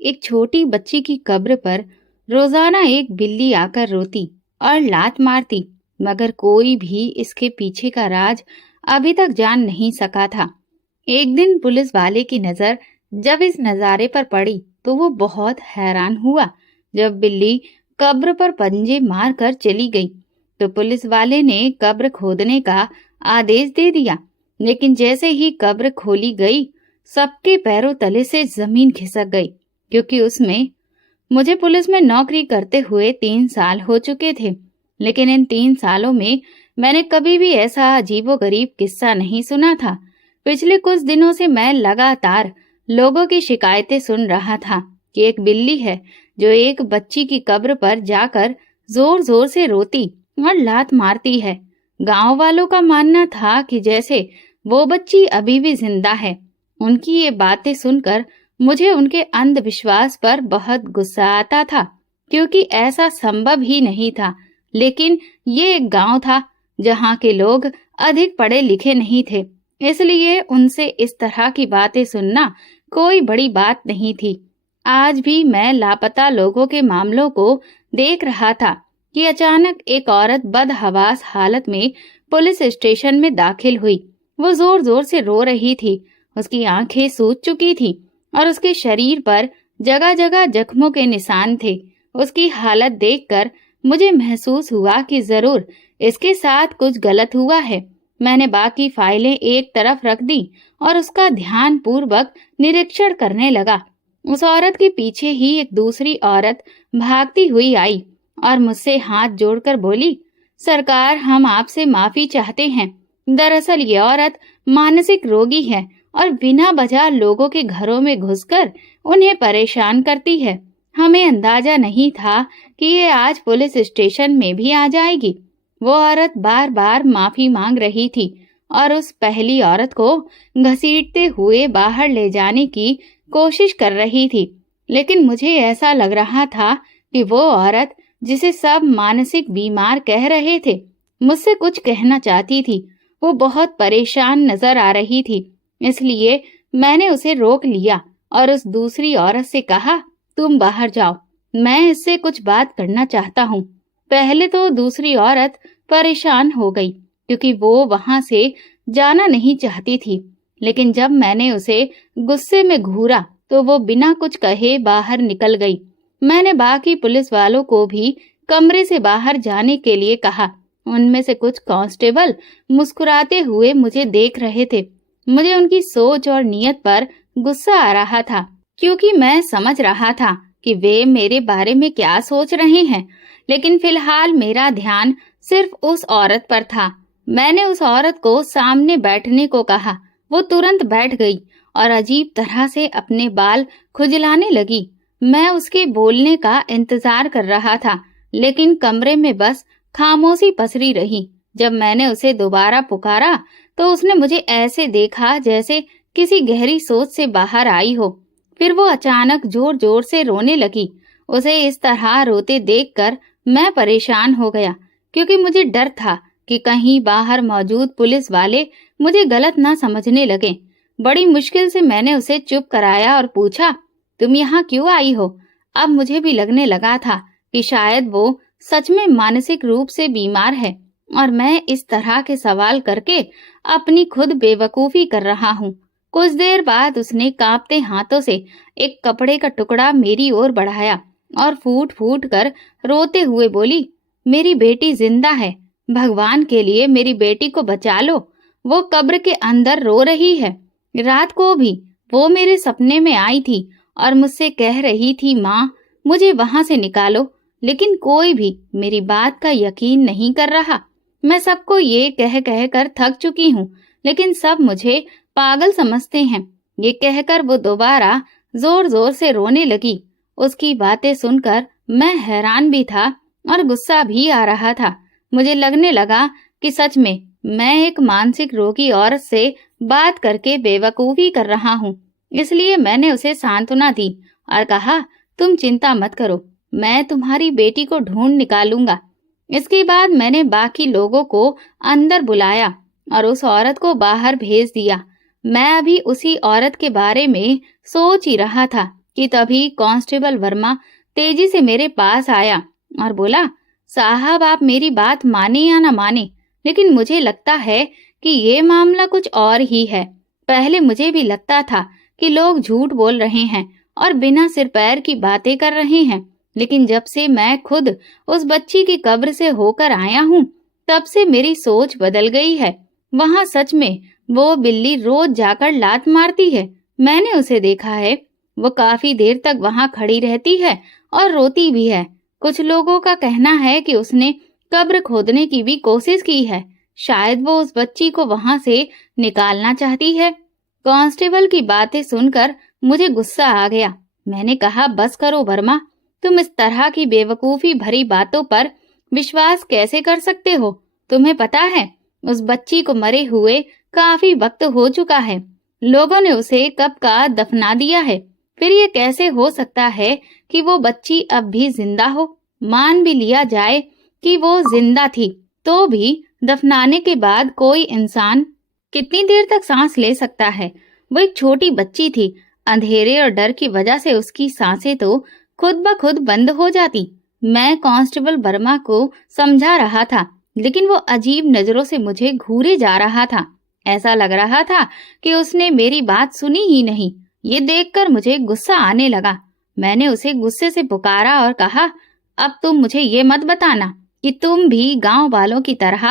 एक छोटी बच्ची की कब्र पर रोजाना एक बिल्ली आकर रोती और लात मारती, मगर कोई भी इसके पीछे का राज अभी तक जान नहीं सका था। एक दिन पुलिस वाले की नजर जब इस नजारे पर पड़ी तो वो बहुत हैरान हुआ। जब बिल्ली कब्र पर पंजे मारकर चली गई तो पुलिस वाले ने कब्र खोदने का आदेश दे दिया, लेकिन जैसे ही कब्र खोली गई सबके पैरों तले से जमीन खिसक गई, क्योंकि उसमें मुझे पुलिस में नौकरी करते हुए 3 साल हो चुके थे, लेकिन इन 3 सालों में मैंने कभी भी ऐसा अजीबोगरीब किस्सा नहीं सुना था। पिछले कुछ दिनों से मैं लगातार लोगों की शिकायतें सुन रहा था कि एक बिल्ली है जो एक बच्ची की कब्र पर जाकर जोर जोर से रोती और लात मारती है। गांव वालों का मानना था कि जैसे वो बच्ची अभी भी जिंदा है। उनकी ये बातें सुनकर मुझे उनके अंधविश्वास पर बहुत गुस्सा आता था, क्योंकि ऐसा संभव ही नहीं था। लेकिन ये एक गांव था जहां के लोग अधिक पढ़े लिखे नहीं थे, इसलिए उनसे इस तरह की बातें सुनना कोई बड़ी बात नहीं थी। आज भी मैं लापता लोगों के मामलों को देख रहा था कि अचानक एक औरत बदहवास हालत में पुलिस स्टेशन में दाखिल हुई। वो जोर जोर से रो रही थी, उसकी आंखें सूज चुकी थी और उसके शरीर पर जगह जगह जख्मों के निशान थे। उसकी हालत देखकर मुझे महसूस हुआ कि जरूर इसके साथ कुछ गलत हुआ है। मैंने बाकी फाइलें एक तरफ रख दी और उसका ध्यान पूर्वक निरीक्षण करने लगा। उस औरत के पीछे ही एक दूसरी औरत भागती हुई आई और मुझसे हाथ जोड़कर बोली, सरकार, हम आपसे माफी चाहते हैं। दरअसल ये औरत मानसिक रोगी है और बिना वजह लोगों के घरों में घुसकर उन्हें परेशान करती है। हमें अंदाजा नहीं था कि ये आज पुलिस स्टेशन में भी आ जाएगी। वो औरत बार बार माफी मांग रही थी और उस पहली औरत को घसीटते हुए बाहर ले जाने की कोशिश कर रही थी, लेकिन मुझे ऐसा लग रहा था कि वो औरत, जिसे सब मानसिक बीमार कह रहे थे, मुझसे कुछ कहना चाहती थी। वो बहुत परेशान नजर आ रही थी, इसलिए मैंने उसे रोक लिया और उस दूसरी औरत से कहा, तुम बाहर जाओ, मैं इससे कुछ बात करना चाहता हूँ। पहले तो दूसरी औरत परेशान हो गई, क्योंकि वो वहां से जाना नहीं चाहती थी, लेकिन जब मैंने उसे गुस्से में घूरा तो वो बिना कुछ कहे बाहर निकल गई। मैंने बाकी पुलिस वालों को भी कमरे से बाहर जाने के लिए कहा। उनमें से कुछ कांस्टेबल मुस्कुराते हुए मुझे देख रहे थे। मुझे उनकी सोच और नीयत पर गुस्सा आ रहा था, क्योंकि मैं समझ रहा था कि वे मेरे बारे में क्या सोच रहे हैं, लेकिन फिलहाल मेरा ध्यान सिर्फ उस औरत पर था। मैंने उस औरत को सामने बैठने को कहा। वो तुरंत बैठ गई और अजीब तरह से अपने बाल खुजलाने लगी। मैं उसके बोलने का इंतजार कर रहा था, लेकिन कमरे में बस खामोशी पसरी रही। जब मैंने उसे दोबारा पुकारा तो उसने मुझे ऐसे देखा जैसे किसी गहरी सोच से बाहर आई हो। फिर वो अचानक जोर जोर से रोने लगी। उसे इस तरह रोते देखकर मैं परेशान हो गया, क्योंकि मुझे डर था कि कहीं बाहर मौजूद पुलिस वाले मुझे गलत ना समझने लगे। बड़ी मुश्किल से मैंने उसे चुप कराया और पूछा, तुम यहाँ क्यों आई हो? अब मुझे भी लगने लगा था कि शायद वो सच में मानसिक रूप से बीमार है और मैं इस तरह के सवाल करके अपनी खुद बेवकूफी कर रहा हूँ। कुछ देर बाद उसने कांपते हाथों से एक कपड़े का टुकड़ा मेरी ओर बढ़ाया और फूट फूट कर रोते हुए बोली, मेरी बेटी जिंदा है, भगवान के लिए मेरी बेटी को बचा लो। वो कब्र के अंदर रो रही है। रात को भी वो मेरे सपने में आई थी और मुझसे कह रही थी, माँ मुझे वहां से निकालो, लेकिन कोई भी मेरी बात का यकीन नहीं कर रहा। मैं सबको ये कह कह कर थक चुकी हूँ, लेकिन सब मुझे पागल समझते हैं। ये कहकर वो दोबारा जोर जोर से रोने लगी। उसकी बातें सुनकर मैं हैरान भी था और गुस्सा भी आ रहा था। मुझे लगने लगा कि सच में मैं एक मानसिक रोगी औरत से बात करके बेवकूफी कर रहा हूँ। इसलिए मैंने उसे सांत्वना दी और कहा, तुम चिंता मत करो, मैं तुम्हारी बेटी को ढूंढ निकालूंगा। इसके बाद मैंने बाकी लोगों को अंदर बुलाया और उस औरत को बाहर भेज दिया। मैं अभी उसी औरत के बारे में सोच ही रहा था कि तभी कांस्टेबल वर्मा तेजी से मेरे पास आया और बोला, साहब आप मेरी बात माने या ना माने, लेकिन मुझे लगता है कि ये मामला कुछ और ही है। पहले मुझे भी लगता था कि लोग झूठ बोल रहे हैं और बिना सिर पैर की बातें कर रहे हैं, लेकिन जब से मैं खुद उस बच्ची की कब्र से होकर आया हूँ, तब से मेरी सोच बदल गई है। वहाँ सच में वो बिल्ली रोज जाकर लात मारती है। मैंने उसे देखा है। वो काफी देर तक वहाँ खड़ी रहती है और रोती भी है। कुछ लोगों का कहना है कि उसने कब्र खोदने की भी कोशिश की है। शायद वो उस बच्ची को वहाँ से निकालना चाहती है। कांस्टेबल की बातें सुनकर मुझे गुस्सा आ गया। मैंने कहा, बस करो वर्मा, तुम इस तरह की बेवकूफी भरी बातों पर विश्वास कैसे कर सकते हो? तुम्हें पता है, उस बच्ची को मरे हुए काफी वक्त हो चुका है। लोगों ने उसे कब का दफना दिया है। फिर ये कैसे हो सकता है कि वो बच्ची अब भी जिंदा हो? मान भी लिया जाए कि वो जिंदा थी, तो भी दफनाने के बाद कोई इंसान कितनी देर तक सांस ले सकता है? वो एक छोटी बच्ची थी। अंधेरे और डर की वजह से उसकी सांसें तो खुद ब खुद बंद हो जाती। मैं कांस्टेबल वर्मा को समझा रहा था, लेकिन वो अजीब नजरों से मुझे घूरे जा रहा था। ऐसा लग रहा था कि उसने मेरी बात सुनी ही नहीं। ये देखकर मुझे गुस्सा आने लगा। मैंने उसे गुस्से से पुकारा और कहा, अब तुम मुझे ये मत बताना कि तुम भी गांव वालों की तरह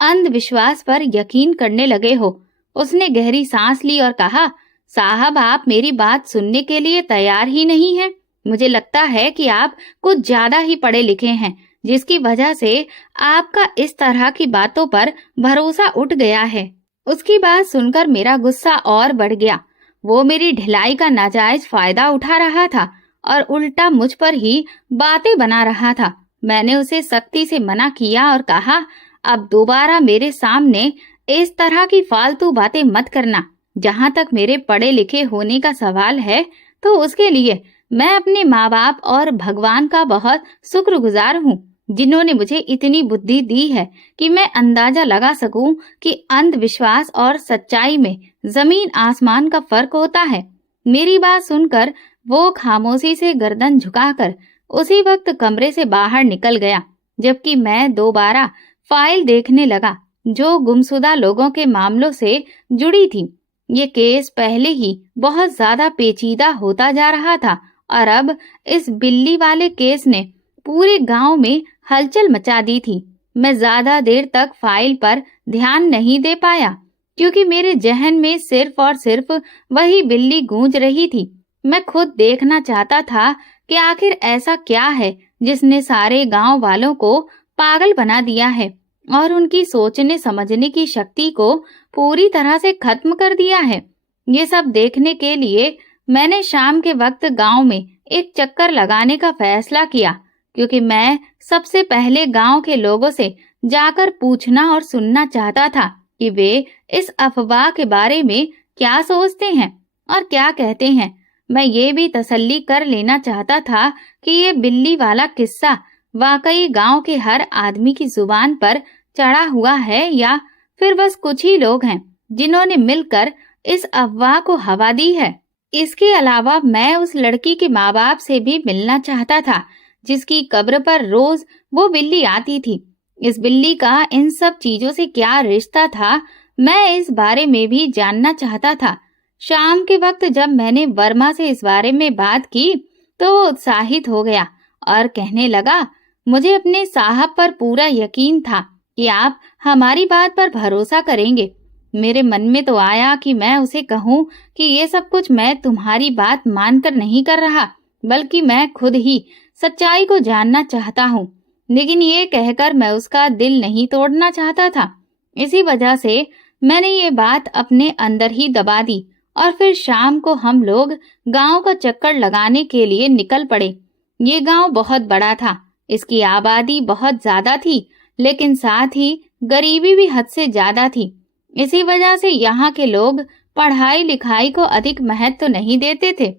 अंधविश्वास पर यकीन करने लगे हो। उसने गहरी सांस ली और कहा, साहब आप मेरी बात सुनने के लिए तैयार ही नहीं हैं। मुझे लगता है कि आप कुछ ज्यादा ही पढ़े लिखे हैं, जिसकी वजह से आपका इस तरह की बातों पर भरोसा उठ गया है। उसकी बात सुनकर मेरा गुस्सा और बढ़ गया। वो मेरी ढिलाई का नाजायज फायदा उठा रहा था और उल्टा मुझ पर ही बातें बना रहा था। मैंने उसे सख्ती से मना किया और कहा, अब दोबारा मेरे सामने इस तरह की फालतू बातें मत करना। जहाँ तक मेरे पढ़े लिखे होने का सवाल है, तो उसके लिए मैं अपने माँ बाप और भगवान का बहुत शुक्रगुजार हूँ, जिन्होंने मुझे इतनी बुद्धि दी है कि मैं अंदाजा लगा सकूं कि अंधविश्वास और सच्चाई में जमीन आसमान का फर्क होता है। मेरी बात सुनकर वो खामोशी से गर्दन झुकाकर उसी वक्त कमरे से बाहर निकल गया, जबकि मैं दोबारा फाइल देखने लगा जो गुमशुदा लोगों के मामलों से जुड़ी थी। ये केस पहले ही बहुत ज्यादा पेचीदा होता जा रहा था और अब इस बिल्ली वाले केस ने पूरे गांव में हलचल मचा दी थी। मैं ज्यादा देर तक फाइल पर ध्यान नहीं दे पाया, क्योंकि मेरे जहन में सिर्फ और सिर्फ वही बिल्ली गूंज रही थी। मैं खुद देखना चाहता था कि आखिर ऐसा क्या है जिसने सारे गांव वालों को पागल बना दिया है और उनकी सोचने समझने की शक्ति को पूरी तरह से खत्म कर दिया है। ये सब देखने के लिए मैंने शाम के वक्त गांव में एक चक्कर लगाने का फैसला किया, क्योंकि मैं सबसे पहले गांव के लोगों से जाकर पूछना और सुनना चाहता था कि वे इस अफवाह के बारे में क्या सोचते हैं और क्या कहते हैं। मैं ये भी तसल्ली कर लेना चाहता था कि ये बिल्ली वाला किस्सा वाकई गांव के हर आदमी की जुबान पर चढ़ा हुआ है या फिर बस कुछ ही लोग हैं जिन्होंने मिलकर इस अफवाह को हवा दी है। इसके अलावा मैं उस लड़की के माँ बाप से भी मिलना चाहता था जिसकी कब्र पर रोज वो बिल्ली आती थी। इस बिल्ली का इन सब चीजों से क्या रिश्ता था, मैं इस बारे में भी जानना चाहता था। शाम के वक्त जब मैंने वर्मा से इस बारे में बात की तो वो उत्साहित हो गया और कहने लगा, मुझे अपने साहब पर पूरा यकीन था कि आप हमारी बात पर भरोसा करेंगे। मेरे मन में तो आया कि मैं उसे कहूँ कि ये सब कुछ मैं तुम्हारी बात मानकर नहीं कर रहा, बल्कि मैं खुद ही सच्चाई को जानना चाहता हूँ। लेकिन ये कहकर मैं उसका दिल नहीं तोड़ना चाहता था। इसी वजह से मैंने ये बात अपने अंदर ही दबा दी और फिर शाम को हम लोग गांव का चक्कर लगाने के लिए निकल पड़े। ये गांव बहुत बड़ा था, इसकी आबादी बहुत ज्यादा थी, लेकिन साथ ही गरीबी भी हद से ज्यादा थी। इसी वजह से यहाँ के लोग पढ़ाई लिखाई को अधिक महत्व नहीं देते थे,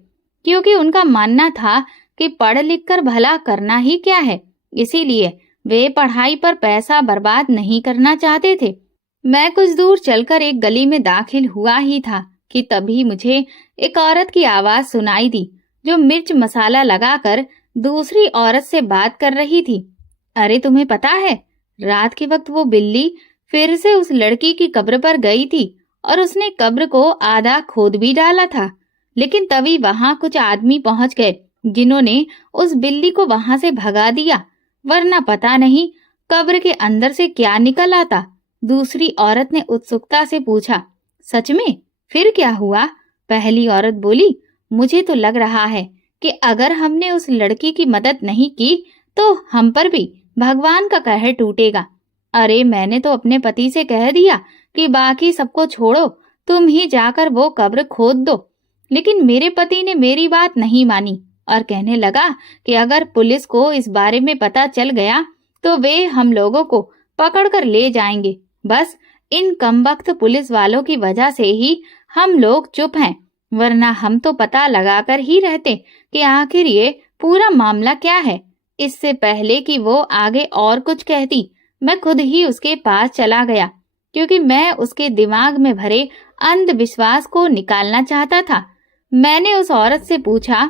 क्योंकि उनका मानना था कि पढ़ लिख कर भला करना ही क्या है। इसीलिए वे पढ़ाई पर पैसा बर्बाद नहीं करना चाहते थे। मैं कुछ दूर चलकर एक गली में दाखिल हुआ ही था कि तभी मुझे एक औरत की आवाज सुनाई दी। जो मिर्च मसाला लगाकर दूसरी औरत से बात कर रही थी। अरे तुम्हें पता है, रात के वक्त वो बिल्ली फिर से उस लड़की की कब्र पर गई थी और उसने कब्र को आधा खोद भी डाला था। लेकिन तभी वहां कुछ आदमी पहुंच गए जिन्होंने उस बिल्ली को वहां से भगा दिया, वरना पता नहीं कब्र के अंदर से क्या निकल आता। दूसरी औरत ने उत्सुकता से पूछा, सच में? फिर क्या हुआ? पहली औरत बोली, मुझे तो लग रहा है कि अगर हमने उस लड़की की मदद नहीं की तो हम पर भी भगवान का कहर टूटेगा। अरे मैंने तो अपने पति से कह दिया कि बाकी सबको छोड़ो, तुम ही जाकर वो कब्र खोद दो। लेकिन मेरे पति ने मेरी बात नहीं मानी और कहने लगा कि अगर पुलिस को इस बारे में पता चल गया तो वे हम लोगों को पकड़कर ले जाएंगे। बस इन कमबख्त पुलिस वालों की वजह से ही हम लोग चुप हैं, वरना हम तो पता लगाकर ही रहते कि आखिर ये पूरा मामला क्या है। इससे पहले कि वो आगे और कुछ कहती, मैं खुद ही उसके पास चला गया, क्योंकि मैं उसके दिमाग में भरे अंधविश्वास को निकालना चाहता था। मैंने उस औरत से पूछा,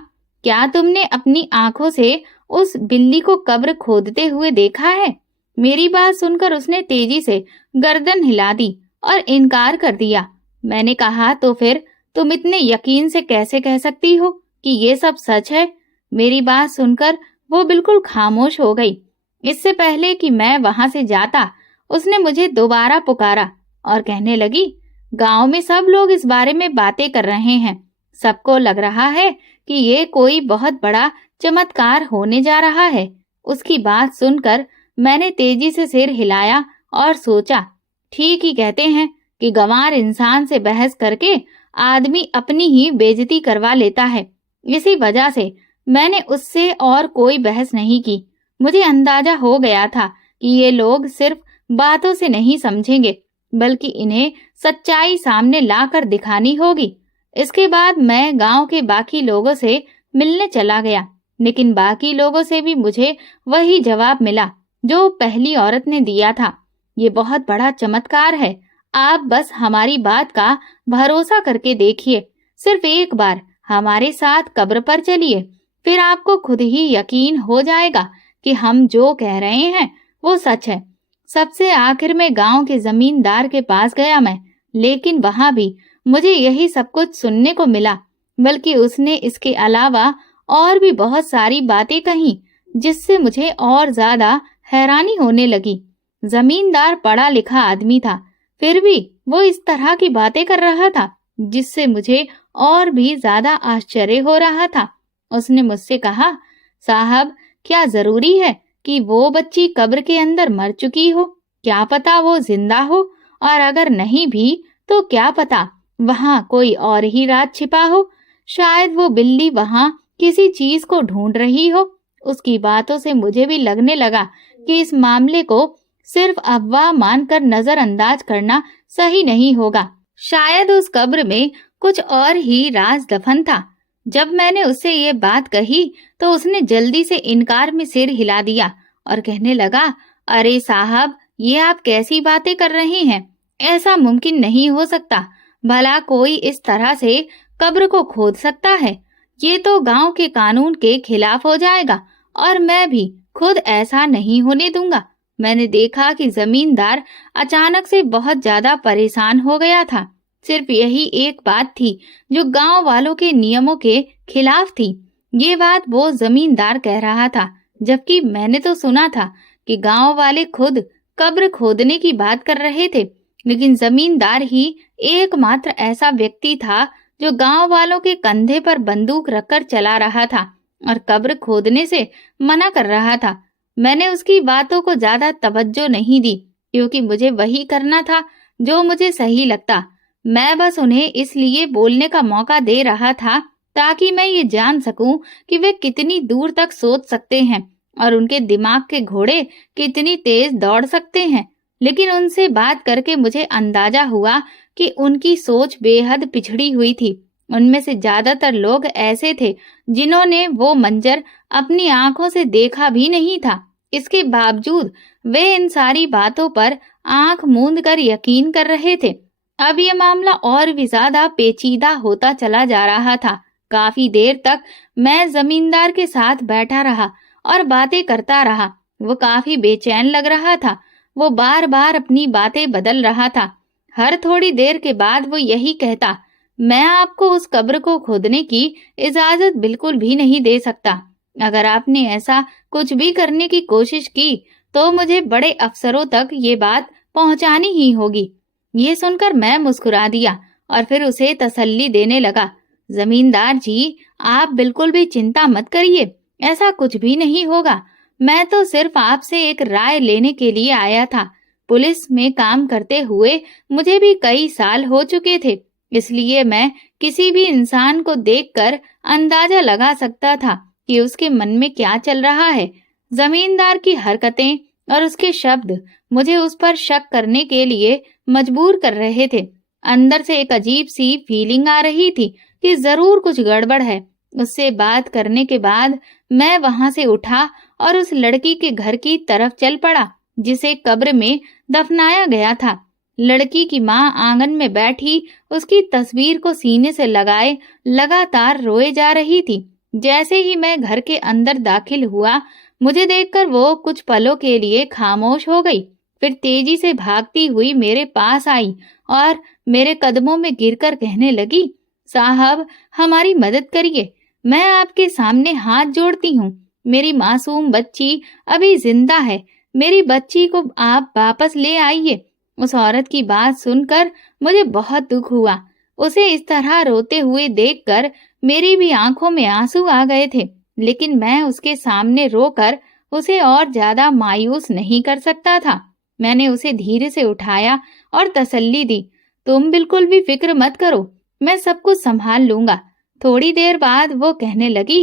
क्या तुमने अपनी आंखों से उस बिल्ली को कब्र खोदते हुए देखा है? मेरी बात सुनकर उसने तेजी से गर्दन हिला दी और इनकार कर दिया। मैंने कहा, तो फिर तुम इतने यकीन से कैसे कह सकती हो कि ये सब सच है? मेरी बात सुनकर वो बिल्कुल खामोश हो गई। इससे पहले कि मैं वहां से जाता, उसने मुझे दोबारा पुकारा और कहने लगी, गांव में सब लोग इस बारे में बातें कर रहे हैं। सबको लग रहा है कि ये कोई बहुत बड़ा चमत्कार होने जा रहा है। उसकी बात सुनकर मैंने तेजी से सिर हिलाया और सोचा, ठीक ही कहते हैं कि गंवार इंसान से बहस करके आदमी अपनी ही बेइज्जती करवा लेता है। इसी वजह से मैंने उससे और कोई बहस नहीं की। मुझे अंदाजा हो गया था कि ये लोग सिर्फ बातों से नहीं समझेंगे, बल्कि इन्हें सच्चाई सामने लाकर दिखानी होगी। इसके बाद मैं गांव के बाकी लोगों से मिलने चला गया, लेकिन बाकी लोगों से भी मुझे वही जवाब मिला जो पहली औरत ने दिया था। ये बहुत बड़ा चमत्कार है, आप बस हमारी बात का भरोसा करके देखिए। सिर्फ एक बार हमारे साथ कब्र पर चलिए, फिर आपको खुद ही यकीन हो जाएगा कि हम जो कह रहे हैं वो सच है। सबसे आखिर में गांव के जमींदार के पास गया मैं, लेकिन वहां भी मुझे यही सब कुछ सुनने को मिला, बल्कि उसने इसके अलावा और भी बहुत सारी बातें कही जिससे मुझे और ज्यादा हैरानी होने लगी। जमींदार पढ़ा लिखा आदमी था, फिर भी वो इस तरह की बातें कर रहा था जिससे मुझे और भी ज्यादा आश्चर्य हो रहा था। उसने मुझसे कहा, साहब, क्या जरूरी है कि वो बच्ची कब्र के अंदर मर चुकी हो? क्या पता वो जिंदा हो, और अगर नहीं भी तो क्या पता वहां कोई और ही राज छिपा हो। शायद वो बिल्ली वहां किसी चीज को ढूंढ रही हो। उसकी बातों से मुझे भी लगने लगा कि इस मामले को सिर्फ अफवाह मानकर नजरअंदाज करना सही नहीं होगा। शायद उस कब्र में कुछ और ही राज दफन था। जब मैंने उससे ये बात कही तो उसने जल्दी से इनकार में सिर हिला दिया और कहने लगा, अरे साहब, ये आप कैसी बातें कर रहे हैं? ऐसा मुमकिन नहीं हो सकता। भला कोई इस तरह से कब्र को खोद सकता है? ये तो गांव के कानून के खिलाफ हो जाएगा और मैं भी खुद ऐसा नहीं होने दूंगा। मैंने देखा कि जमींदार अचानक से बहुत ज्यादा परेशान हो गया था। सिर्फ यही एक बात थी जो गांव वालों के नियमों के खिलाफ थी। ये बात वो जमींदार कह रहा था, जबकि मैंने तो सुना था कि गांव वाले खुद कब्र खोदने की बात कर रहे थे। लेकिन जमींदार ही एकमात्र ऐसा व्यक्ति था जो गांव वालों के कंधे पर बंदूक रखकर चला रहा था और कब्र खोदने से मना कर रहा था। मैंने उसकी बातों को ज्यादा तवज्जो नहीं दी, क्योंकि मुझे वही करना था जो मुझे सही लगता। मैं बस उन्हें इसलिए बोलने का मौका दे रहा था ताकि मैं ये जान सकूं कि वे कितनी दूर तक सोच सकते हैं और उनके दिमाग के घोड़े कितनी तेज दौड़ सकते हैं। लेकिन उनसे बात करके मुझे अंदाजा हुआ कि उनकी सोच बेहद पिछड़ी हुई थी। उनमें से ज्यादातर लोग ऐसे थे जिन्होंने वो मंजर अपनी आंखों से देखा भी नहीं था। इसके बावजूद वे इन सारी बातों पर आंख मूंद कर यकीन कर रहे थे। अब ये मामला और भी ज्यादा पेचीदा होता चला जा रहा था। काफी देर तक मैं जमींदार के साथ बैठा रहा और बातें करता रहा। वो काफी बेचैन लग रहा था। वो बार बार अपनी बातें बदल रहा था। हर थोड़ी देर के बाद वो यही कहता, मैं आपको उस कब्र को खोदने की इजाजत बिल्कुल भी नहीं दे सकता। अगर आपने ऐसा कुछ भी करने की कोशिश की तो मुझे बड़े अफसरों तक ये बात पहुंचानी ही होगी। ये सुनकर मैं मुस्कुरा दिया और फिर उसे तसल्ली देने लगा। जमींदार जी, आप बिल्कुल भी चिंता मत करिए, ऐसा कुछ भी नहीं होगा। मैं तो सिर्फ आपसे एक राय लेने के लिए आया था। पुलिस में काम करते हुए मुझे भी कई साल हो चुके थे, इसलिए मैं किसी भी इंसान को देखकर अंदाजा लगा सकता था कि उसके मन में क्या चल रहा है। जमींदार की हरकतें और उसके शब्द मुझे उस पर शक करने के लिए मजबूर कर रहे थे। अंदर से एक अजीब सी फीलिंग आ रही थी कि जरूर कुछ गड़बड़ है। उससे बात करने के बाद मैं वहां से उठा और उस लड़की के घर की तरफ चल पड़ा जिसे कब्र में दफनाया गया था। लड़की की मां आंगन में बैठी उसकी तस्वीर को सीने से लगाए लगातार रोए जा रही थी। जैसे ही मैं घर के अंदर दाखिल हुआ, मुझे देखकर वो कुछ पलों के लिए खामोश हो गई। फिर तेजी से भागती हुई मेरे पास आई और मेरे कदमों में गिरकर कहने लगी, साहब, हमारी मदद करिए। मैं आपके सामने हाथ जोड़ती हूँ। मेरी मासूम बच्ची अभी जिंदा है। मेरी बच्ची को आप वापस ले आइए। उस औरत की बात सुनकर मुझे बहुत दुख हुआ। उसे इस तरह रोते हुए देखकर मेरी भी आंखों में आंसू आ गए थे, लेकिन मैं उसके सामने रोकर उसे और ज्यादा मायूस नहीं कर सकता था। मैंने उसे धीरे से उठाया और तसल्ली दी, तुम बिल्कुल भी फिक्र मत करो, मैं सब कुछ संभाल लूंगा। थोड़ी देर बाद वो कहने लगी,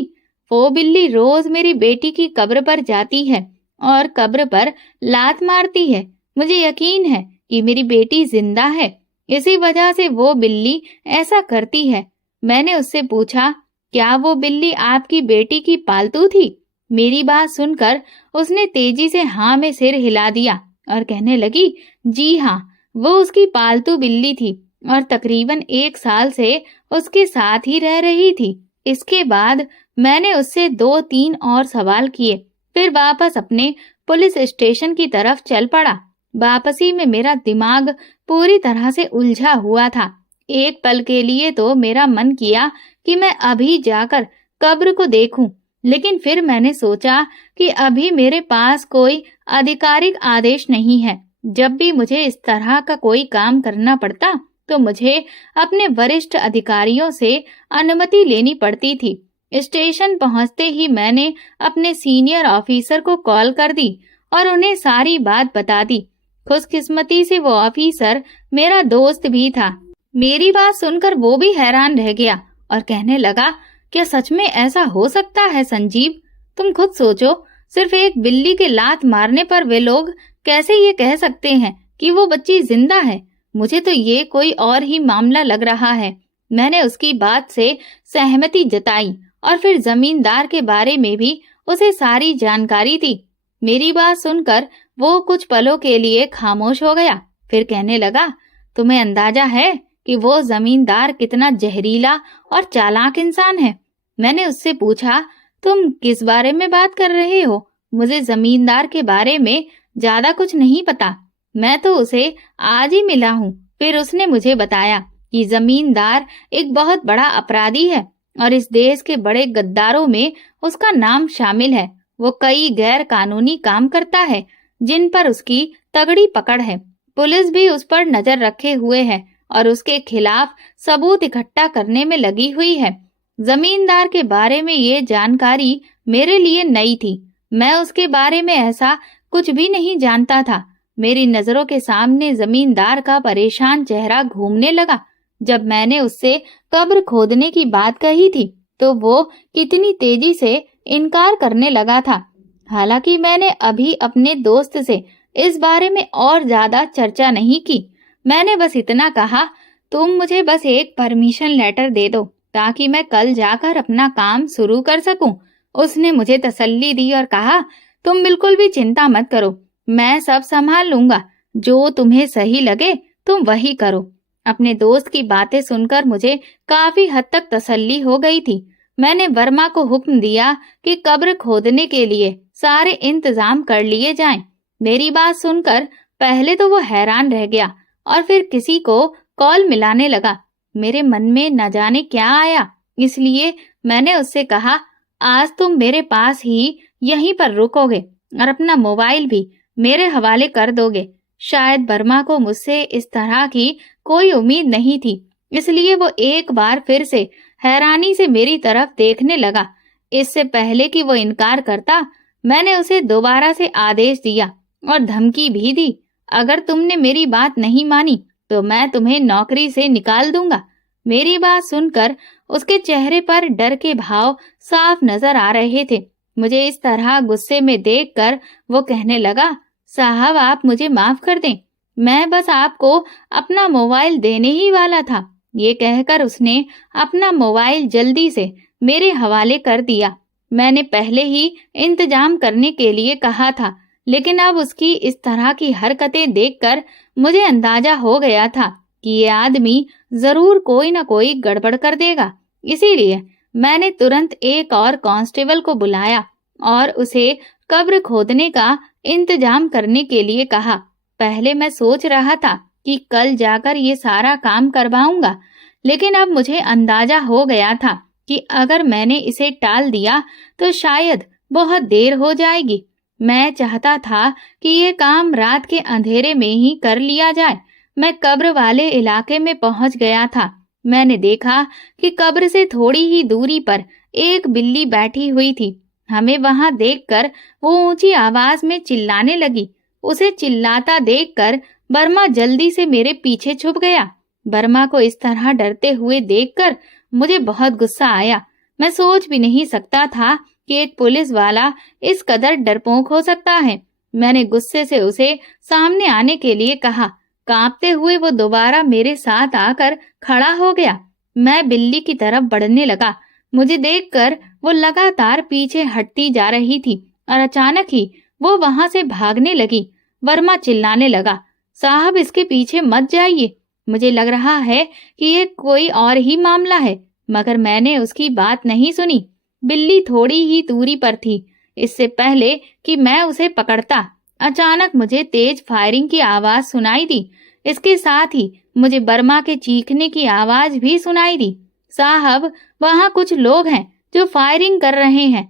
वो बिल्ली रोज मेरी बेटी की कब्र पर जाती है और कब्र पर लात मारती है। मुझे यकीन है कि मेरी बेटी जिंदा है, इसी वजह से वो बिल्ली ऐसा करती है। मैंने उससे पूछा, क्या वो बिल्ली आपकी बेटी की पालतू थी? मेरी बात सुनकर उसने तेजी से हाँ में सिर हिला दिया और कहने लगी, जी हाँ, वो उसकी पालतू बिल्ली थी और तकरीबन 1 साल से उसके साथ ही रह रही थी। इसके बाद मैंने उससे 2-3 और सवाल किए, फिर वापस अपने पुलिस स्टेशन की तरफ चल पड़ा। वापसी में मेरा दिमाग पूरी तरह से उलझा हुआ था। एक पल के लिए तो मेरा मन किया कि मैं अभी जाकर कब्र को देखूं, लेकिन फिर मैंने सोचा कि अभी मेरे पास कोई आधिकारिक आदेश नहीं है। जब भी मुझे इस तरह का कोई काम करना पड़ता तो मुझे अपने वरिष्ठ अधिकारियों से अनुमति लेनी पड़ती थी। स्टेशन पहुंचते ही मैंने अपने सीनियर ऑफिसर को कॉल कर दी और उन्हें सारी बात बता दी। खुशकिस्मती से वो ऑफिसर मेरा दोस्त भी था। मेरी बात सुनकर वो भी हैरान रह गया और कहने लगा, क्या सच में ऐसा हो सकता है संजीव? तुम खुद सोचो, सिर्फ एक बिल्ली के लात मारने पर वे लोग कैसे ये कह सकते हैं कि वो बच्ची जिंदा है? मुझे तो ये कोई और ही मामला लग रहा है। मैंने उसकी बात से सहमति जताई और फिर जमींदार के बारे में भी उसे सारी जानकारी दी। मेरी बात सुनकर वो कुछ पलों के लिए खामोश हो गया, फिर कहने लगा, तुम्हें अंदाजा है कि वो जमींदार कितना जहरीला और चालाक इंसान है? मैंने उससे पूछा, तुम किस बारे में बात कर रहे हो? मुझे जमींदार के बारे में ज्यादा कुछ नहीं पता, मैं तो उसे आज ही मिला हूँ। फिर उसने मुझे बताया कि जमींदार एक बहुत बड़ा अपराधी है और इस देश के बड़े गद्दारों में उसका नाम शामिल है। वो कई गैर कानूनी काम करता है जिन पर उसकी तगड़ी पकड़ है। पुलिस भी उस पर नजर रखे हुए है और उसके खिलाफ सबूत इकट्ठा करने में लगी हुई है। जमींदार के बारे में ये जानकारी मेरे लिए नई थी। मैं उसके बारे में ऐसा कुछ भी नहीं जानता था। मेरी नजरों के सामने जमींदार का परेशान चेहरा घूमने लगा। जब मैंने उससे कब्र खोदने की बात कही थी तो वो कितनी तेजी से इनकार करने लगा था। हालांकि मैंने अभी अपने दोस्त से इस बारे में और ज्यादा चर्चा नहीं की। मैंने बस इतना कहा, तुम मुझे बस एक परमिशन लेटर दे दो ताकि मैं कल जाकर अपना काम शुरू कर सकूं। उसने मुझे तसल्ली दी और कहा, तुम बिल्कुल भी चिंता मत करो, मैं सब संभाल लूंगा। जो तुम्हें सही लगे तुम वही करो। अपने दोस्त की बातें सुनकर मुझे काफी हद तक तसल्ली हो गई थी। मैंने वर्मा को हुक्म दिया कि कब्र खोदने के लिए सारे इंतजाम कर लिए जाएं। मेरी बात सुनकर पहले तो वो हैरान रह गया और फिर किसी को कॉल मिलाने लगा। मेरे मन में न जाने क्या आया, इसलिए मैंने उससे कहा, आज तुम मेरे पास ही यहीं पर रुकोगे और अपना मोबाइल भी मेरे हवाले कर दोगे। शायद वर्मा को मुझसे इस तरह की कोई उम्मीद नहीं थी, इसलिए वो एक बार फिर से हैरानी से मेरी तरफ देखने लगा। इससे पहले कि वो इनकार करता, मैंने उसे दोबारा से आदेश दिया और धमकी भी दी, अगर तुमने मेरी बात नहीं मानी तो मैं तुम्हें नौकरी से निकाल दूंगा। मेरी बात सुनकर उसके चेहरे पर डर के भाव साफ नजर आ रहे थे। मुझे इस तरह गुस्से में देखकर वो कहने लगा, साहब आप मुझे माफ कर दें, मैं बस आपको अपना मोबाइल देने ही वाला था। ये कहकर उसने अपना मोबाइल जल्दी से मेरे हवाले कर दिया। मैंने पहले ही इंतजाम करने के लिए कहा था, लेकिन अब उसकी इस तरह की हरकतें देखकर मुझे अंदाजा हो गया था कि ये आदमी जरूर कोई न कोई गड़बड़ कर देगा। इसीलिए मैंने तुरंत एक और कांस्टेबल को बुलाया और उसे कब्र खोदने का इंतजाम करने के लिए कहा। पहले मैं सोच रहा था कि कल जाकर ये सारा काम करवाऊंगा, लेकिन अब मुझे अंदाजा हो गया था कि अगर मैंने इसे टाल दिया तो शायद बहुत देर हो जाएगी। मैं चाहता था कि ये काम रात के अंधेरे में ही कर लिया जाए। मैं कब्र वाले इलाके में पहुंच गया था। मैंने देखा कि कब्र से थोड़ी ही दूरी पर एक बिल्ली बैठी हुई थी। हमें वहां देखकर वो ऊंची आवाज में चिल्लाने लगी। उसे चिल्लाता देखकर वर्मा जल्दी से मेरे पीछे छुप गया। वर्मा को इस तरह डरते हुए देखकर मुझे बहुत गुस्सा आया। मैं सोच भी नहीं सकता था कि एक पुलिस वाला इस कदर डरपोक हो सकता है। मैंने गुस्से से उसे सामने आने के लिए कहा। कांपते हुए वो दोबारा मेरे साथ आकर खड़ा हो गया। मैं बिल्ली की तरफ बढ़ने लगा। मुझे देखकर वो लगातार पीछे हटती जा रही थी और अचानक ही वो वहां से भागने लगी। वर्मा चिल्लाने लगा, साहब इसके पीछे मत जाइए, मुझे लग रहा है कि ये कोई और ही मामला है। मगर मैंने उसकी बात नहीं सुनी। बिल्ली थोड़ी ही दूरी पर थी। इससे पहले कि मैं उसे पकड़ता, अचानक मुझे तेज फायरिंग की आवाज सुनाई दी। इसके साथ ही मुझे वर्मा के चीखने की आवाज भी सुनाई दी। साहब वहाँ कुछ लोग हैं जो फायरिंग कर रहे हैं।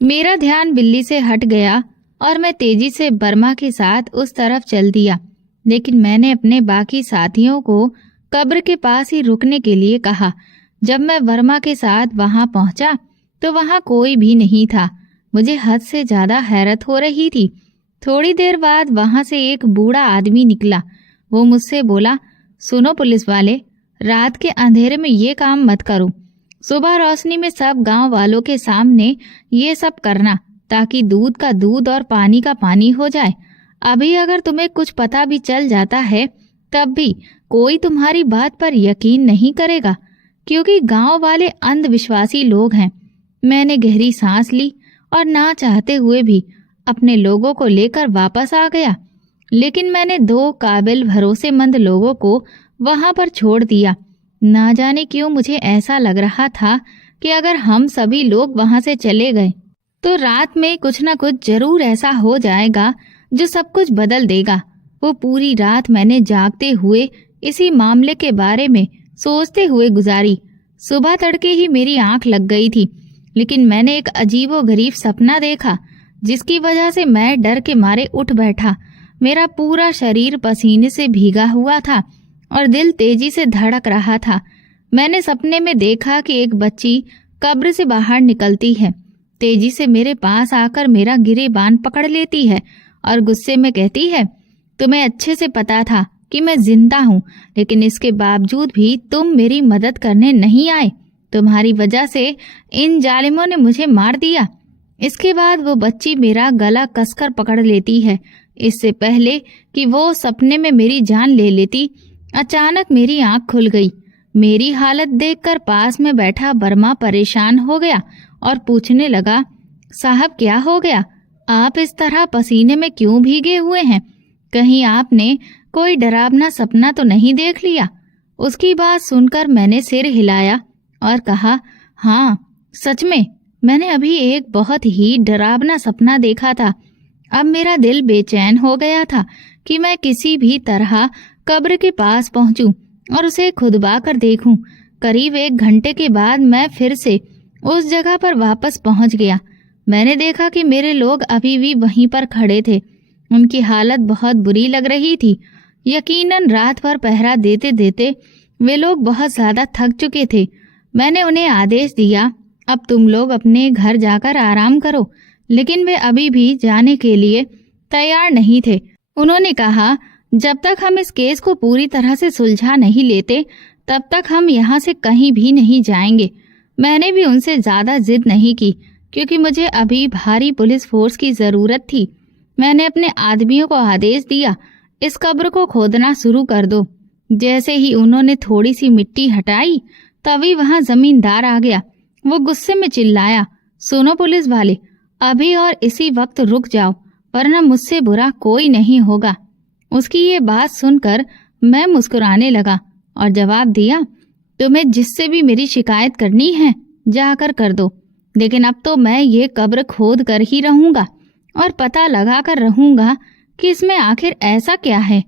मेरा ध्यान बिल्ली से हट गया और मैं तेजी से वर्मा के साथ उस तरफ चल दिया, लेकिन मैंने अपने बाकी साथियों को कब्र के पास ही रुकने के लिए कहा। जब मैं वर्मा के साथ वहां पहुंचा तो वहां कोई भी नहीं था। मुझे हद से ज्यादा हैरत हो रही थी। थोड़ी देर बाद वहां से एक बूढ़ा आदमी निकला। वो मुझसे बोला, सुनो पुलिस वाले, रात के अंधेरे में ये काम मत करो। सुबह रोशनी में सब गांव वालों के सामने ये सब करना, ताकि दूध का दूध और पानी का पानी हो जाए। अभी अगर तुम्हें कुछ पता भी चल जाता है तब भी कोई तुम्हारी बात पर यकीन नहीं करेगा, क्योंकि गांव वाले अंधविश्वासी लोग हैं। मैंने गहरी सांस ली और ना चाहते हुए भी अपने लोगों को लेकर वापस आ गया। लेकिन मैंने 2 काबिल भरोसेमंद लोगों को वहां पर छोड़ दिया। ना जाने क्यों मुझे ऐसा लग रहा था कि अगर हम सभी लोग वहां से चले गए तो रात में कुछ न कुछ जरूर ऐसा हो जाएगा जो सब कुछ बदल देगा। वो पूरी रात मैंने जागते हुए इसी मामले के बारे में सोचते हुए गुजारी। सुबह तड़के ही मेरी आंख लग गई थी, लेकिन मैंने एक अजीबोगरीब सपना देखा जिसकी वजह से मैं डर के मारे उठ बैठा। मेरा पूरा शरीर पसीने से भीगा हुआ था और दिल तेजी से धड़क रहा था। मैंने सपने में देखा कि एक बच्ची कब्र से बाहर निकलती है, तेजी से मेरे पास आकर मेरा गिरेबान पकड़ लेती है और गुस्से में कहती है, तुम्हें अच्छे से पता था कि मैं जिंदा हूँ, लेकिन इसके बावजूद भी तुम मेरी मदद करने नहीं आए। तुम्हारी वजह से इन जालिमों ने मुझे मार दिया। इसके बाद वो बच्ची मेरा गला कसकर पकड़ लेती है। इससे पहले कि वो सपने में मेरी जान ले लेती, अचानक मेरी आंख खुल गई। मेरी हालत देखकर पास में बैठा वर्मा परेशान हो गया और पूछने लगा, साहब क्या हो गया? आप इस तरह पसीने में क्यों भीगे हुए हैं? कहीं आपने कोई डरावना सपना तो नहीं देख लिया? उसकी बात सुनकर मैंने सिर हिलाया और कहा, हाँ सच में मैंने अभी एक बहुत ही डरावना सपना देखा था। अब मेरा दिल बेचैन हो गया था कि मैं किसी भी तरह कब्र के पास पहुंचूं और उसे खुदबा कर देखूं। करीब 1 घंटे के बाद मैं फिर से उस जगह पर वापस पहुंच गया। मैंने देखा कि मेरे लोग अभी भी वहीं पर खड़े थे। उनकी हालत बहुत बुरी लग रही थी। यकीनन रात भर पहरा देते देते वे लोग बहुत ज्यादा थक चुके थे। मैंने उन्हें आदेश दिया, अब तुम लोग अपने घर जाकर आराम करो, लेकिन वे अभी भी जाने के लिए तैयार नहीं थे। उन्होंने कहा, जब तक हम इस केस को पूरी तरह से सुलझा नहीं लेते तब तक हम यहाँ से कहीं भी नहीं जाएंगे। मैंने भी उनसे ज्यादा जिद नहीं की क्योंकि मुझे अभी भारी पुलिस फोर्स की जरूरत थी। मैंने अपने आदमियों को आदेश दिया, इस कब्र को खोदना शुरू कर दो। जैसे ही उन्होंने थोड़ी सी मिट्टी हटाई तभी वहां जमींदार आ गया। वो गुस्से में चिल्लाया, सुनो पुलिस वाले, अभी और इसी वक्त रुक जाओ वरना मुझसे बुरा कोई नहीं होगा। उसकी ये बात सुनकर मैं मुस्कुराने लगा और जवाब दिया, तुम्हें जिससे भी मेरी शिकायत करनी है जाकर कर दो, लेकिन अब तो मैं ये कब्र खोद कर ही रहूंगा और पता लगा कर रहूंगा कि इसमें आखिर ऐसा क्या है।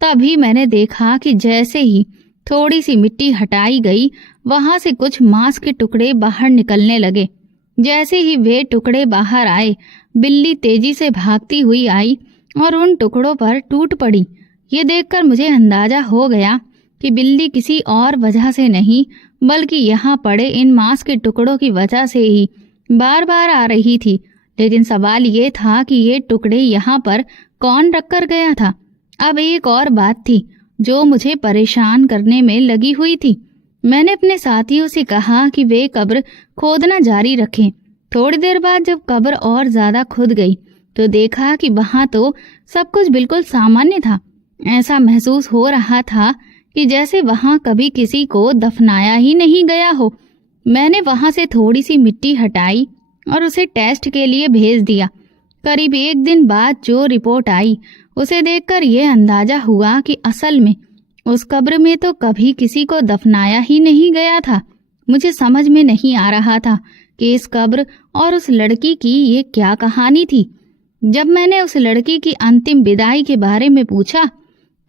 तभी मैंने देखा कि जैसे ही थोड़ी सी मिट्टी हटाई गई वहां से कुछ मांस के टुकड़े बाहर निकलने लगे। जैसे ही वे टुकड़े बाहर आए, बिल्ली तेजी से भागती हुई आई और उन टुकड़ों पर टूट पड़ी। ये देखकर मुझे अंदाजा हो गया कि बिल्ली किसी और वजह से नहीं बल्कि यहाँ पड़े इन मांस के टुकड़ों की वजह से ही बार बार आ रही थी। लेकिन सवाल ये था कि ये टुकड़े यहाँ पर कौन रखकर गया था। अब एक और बात थी जो मुझे परेशान करने में लगी हुई थी। मैंने अपने साथियों से कहा कि वे कब्र खोदना जारी रखें। थोड़ी देर बाद जब कब्र और ज्यादा खुद गई तो देखा कि वहां तो सब कुछ बिल्कुल सामान्य था। ऐसा महसूस हो रहा था कि जैसे वहां कभी किसी को दफनाया ही नहीं गया हो। मैंने वहां से थोड़ी सी मिट्टी हटाई और उसे टेस्ट के लिए भेज दिया। करीब 1 दिन बाद जो रिपोर्ट आई उसे देखकर यह अंदाजा हुआ कि असल में उस कब्र में तो कभी किसी को दफनाया ही नहीं गया था। मुझे समझ में नहीं आ रहा था कि इस कब्र और उस लड़की की ये क्या कहानी थी। जब मैंने उस लड़की की अंतिम विदाई के बारे में पूछा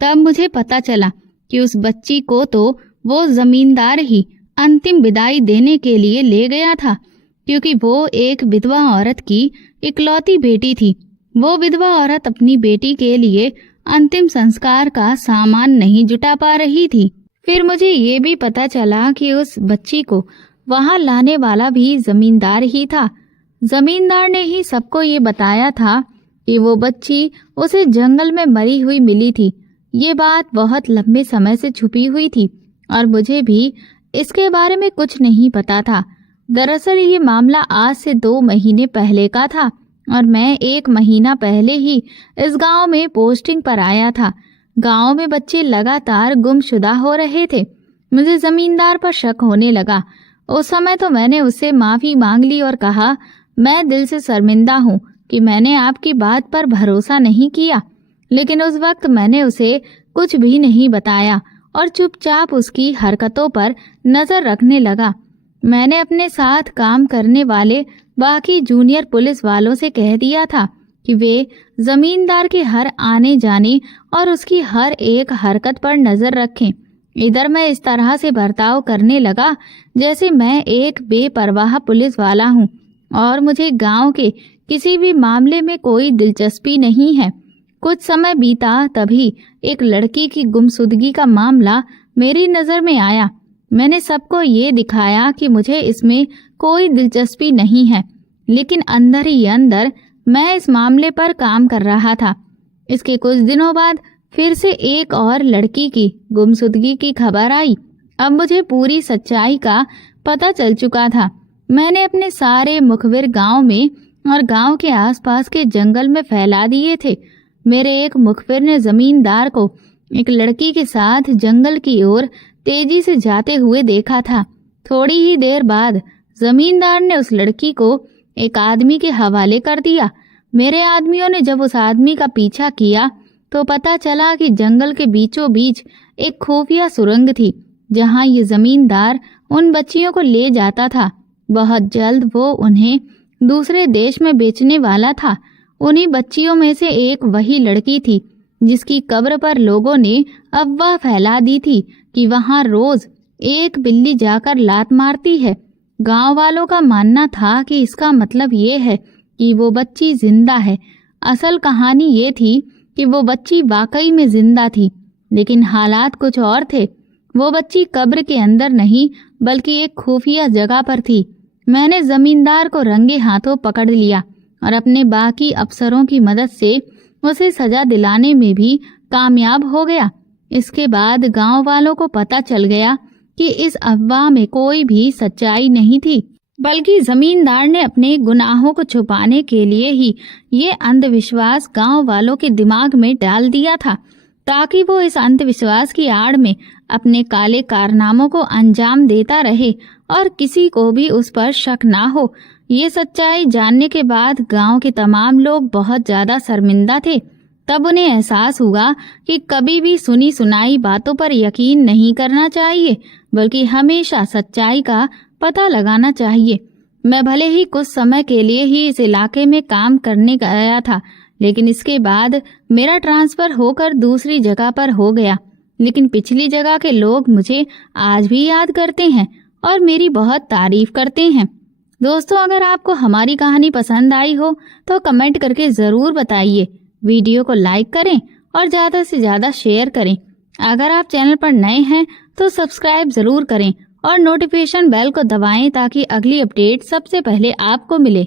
तब मुझे पता चला कि उस बच्ची को तो वो जमींदार ही अंतिम विदाई देने के लिए ले गया था, क्योंकि वो एक विधवा औरत की इकलौती बेटी थी। वो विधवा औरत अपनी बेटी के लिए अंतिम संस्कार का सामान नहीं जुटा पा रही थी। फिर मुझे ये भी पता चला कि उस बच्ची को वहां लाने वाला भी जमींदार ही था। जमींदार ने ही सबको ये बताया था कि वो बच्ची उसे जंगल में मरी हुई मिली थी। ये बात बहुत लंबे समय से छुपी हुई थी और मुझे भी इसके बारे में कुछ नहीं पता था। दरअसल ये मामला आज से 2 महीने पहले का था और मैं 1 महीना पहले ही इस गांव में पोस्टिंग पर आया था। गांव में बच्चे लगातार गुमशुदा हो रहे थे। मुझे जमींदार पर शक होने लगा। उस समय तो मैंने उससे माफी मांग ली और कहा, मैं दिल से शर्मिंदा हूँ कि मैंने आपकी बात पर भरोसा नहीं किया। लेकिन उस वक्त मैंने उसे कुछ भी नहीं बताया और चुपचाप उसकी हरकतों पर नजर रखने लगा। मैंने अपने साथ काम करने वाले बाकी जूनियर पुलिस वालों से कह दिया था कि वे जमींदार के हर आने जाने और उसकी हर एक हरकत पर नजर रखें। इधर मैं इस तरह से बर्ताव करने लगा जैसे मैं एक बेपरवाह पुलिस वाला हूँ और मुझे गांव के किसी भी मामले में कोई दिलचस्पी नहीं है। कुछ समय बीता तभी एक लड़की की गुमशुदगी का मामला मेरी नजर में आया। मैंने सबको ये दिखाया कि मुझे इसमें कोई दिलचस्पी नहीं है, लेकिन अंदर ही अंदर मैं इस मामले पर काम कर रहा था। इसके कुछ दिनों बाद फिर से एक और लड़की की गुमशुदगी की खबर आई। अब मुझे पूरी सच्चाई का पता चल चुका था। मैंने अपने सारे मुखबिर गांव में और गांव के आसपास के जंगल में फैला दिए थे। मेरे एक मुखबिर ने जमींदार को एक लड़की के साथ जंगल की ओर तेजी से जाते हुए देखा था। थोड़ी ही देर बाद जमींदार ने उस लड़की को एक आदमी के हवाले कर दिया। मेरे आदमियों ने जब उस आदमी का पीछा किया तो पता चला कि जंगल के बीचों बीच एक खुफिया सुरंग थी जहां ये जमींदार उन बच्चियों को ले जाता था। बहुत जल्द वो उन्हें दूसरे देश में बेचने वाला था। उन्हीं बच्चियों में से एक वही लड़की थी जिसकी कब्र पर लोगों ने अफवाह फैला दी थी कि वहां रोज एक बिल्ली जाकर लात मारती है। गांव वालों का मानना था कि इसका मतलब ये है कि वो बच्ची जिंदा है। असल कहानी ये थी कि वो बच्ची वाकई में जिंदा थी, लेकिन हालात कुछ और थे। वो बच्ची कब्र के अंदर नहीं बल्कि एक खुफिया जगह पर थी। मैंने जमींदार को रंगे हाथों पकड़ लिया और अपने बाकी अफसरों की मदद से उसे सजा दिलाने में भी कामयाब हो गया। इसके बाद गांव वालों को पता चल गया कि इस अफवाह में कोई भी सच्चाई नहीं थी, बल्कि जमींदार ने अपने गुनाहों को छुपाने के लिए ही ये अंधविश्वास गांव वालों के दिमाग में डाल दिया था, ताकि वो इस अंधविश्वास की आड़ में अपने काले कारनामों को अंजाम देता रहे और किसी को भी उस पर शक ना हो। ये सच्चाई जानने के बाद गांव के तमाम लोग बहुत ज्यादा शर्मिंदा थे। तब उन्हें एहसास हुआ कि कभी भी सुनी सुनाई बातों पर यकीन नहीं करना चाहिए, बल्कि हमेशा सच्चाई का पता लगाना चाहिए। मैं भले ही कुछ समय के लिए ही इस इलाके में काम करने गया था, लेकिन इसके बाद मेरा ट्रांसफर होकर दूसरी जगह पर हो गया। लेकिन पिछली जगह के लोग मुझे आज भी याद करते हैं और मेरी बहुत तारीफ करते हैं। दोस्तों, अगर आपको हमारी कहानी पसंद आई हो तो कमेंट करके ज़रूर बताइए। वीडियो को लाइक करें और ज़्यादा से ज़्यादा शेयर करें। अगर आप चैनल पर नए हैं तो सब्सक्राइब ज़रूर करें और नोटिफिकेशन बेल को दबाएं ताकि अगली अपडेट सबसे पहले आपको मिले।